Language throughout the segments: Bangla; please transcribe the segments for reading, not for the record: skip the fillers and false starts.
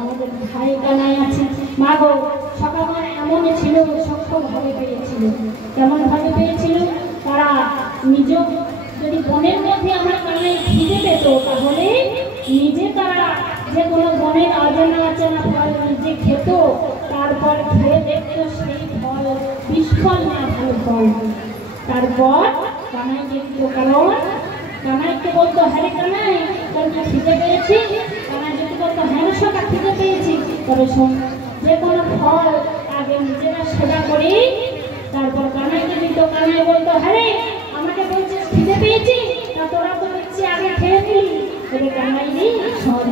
আমাদের ভাই কানাই আছে। মা গো সকালবেলা এমনই ছিল, সক্ষমভাবে পেয়েছিল। কেমনভাবে পেয়েছিল? তারা নিজ যদি বনের মধ্যে আমরা কানাই খিদে পেত, তাহলে নিজে তারা যে কোনো বনের অজানা অচেনা ফল নিজে খেত, তারপর খেয়ে দেখতো সেই ফল বিস্ফল না ভালো ফল। তারপর কানাইকে দিল, কারণ কানাইকে বলতো হ্যাঁ কানাই তোর কি খিদে পেয়েছি? কানাই যদি বলতো হ্যাঁ সকা খিদে পেয়েছি, তবে শোন যে কোনো ফল আগে নিজেরা সেবা করি, তারপর কানাইকে দিত। কানাই বলতো হ্যাঁ আমাকে বলছিস খিদে পেয়েছি, তা তোরা তো দেখছি আগে খেয়ে নিলি। তবে কানাই নেই, শোন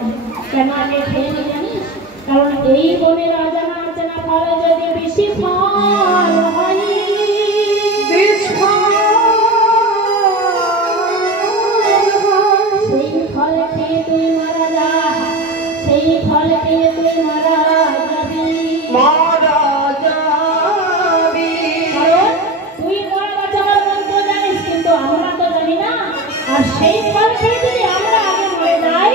কেন আগে খেয়ে নি জানিস? কারণ এই বনের অজানা অচেনা ফলে যদি বেশি ফল হয়, সেই ফল খেয়ে তুই মারা যা, সেই ফল খেয়ে তুই মারা যাবি। কারণ তুই মরা বাঁচাবার মন্ত্র জানিস, কিন্তু আমরা তো জানি না। আর সেই ফল খেয়ে যদি আমরা আগে মরে যাই,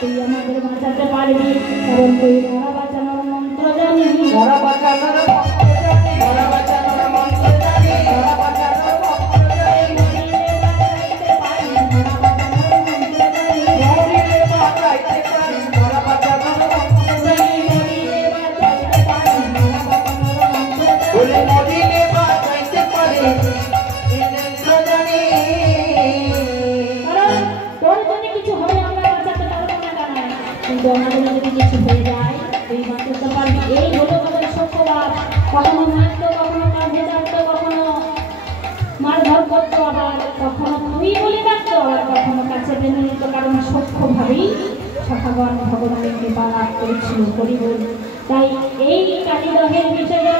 তুই আমাদের বাঁচাতে পারবি, কারণ তুই মরা বাঁচানোর মন্ত্র জানিস। মরা বাঁচানোর মন্ত্র জানি, মরা বাঁচানোর মন্ত্র জানি, মরা বাঁচানোর মন্ত্র জানি। মরিলে বাঁচাইতে পারি, মরা বাঁচানোর মন্ত্র জানি। বলে মরিলে বাঁচাইতে পারি, মন্ত্র জানি। কারণ তোর যদি কিছু হবে আমরা বাঁচাতে পারবো না কানাই, কিন্তু আমাদের যদি কিছু হয়ে যায় তুই বাঁচাতে পারবি। এই হলো আমাদের সত্যবাদ। কখনো মারতো, কখনো কাঁধে যাতো, কখনো মারধর করতো, আবার কখনো তুই বলে ডাকতো, আবার কখনো কাছে টেনে নিত। কারণ সূক্ষ্মভাবেই সখাগণ ভগবানের কৃপা লাভ করেছিল হরিবল। তাই এই কালীদহের বিষয়ে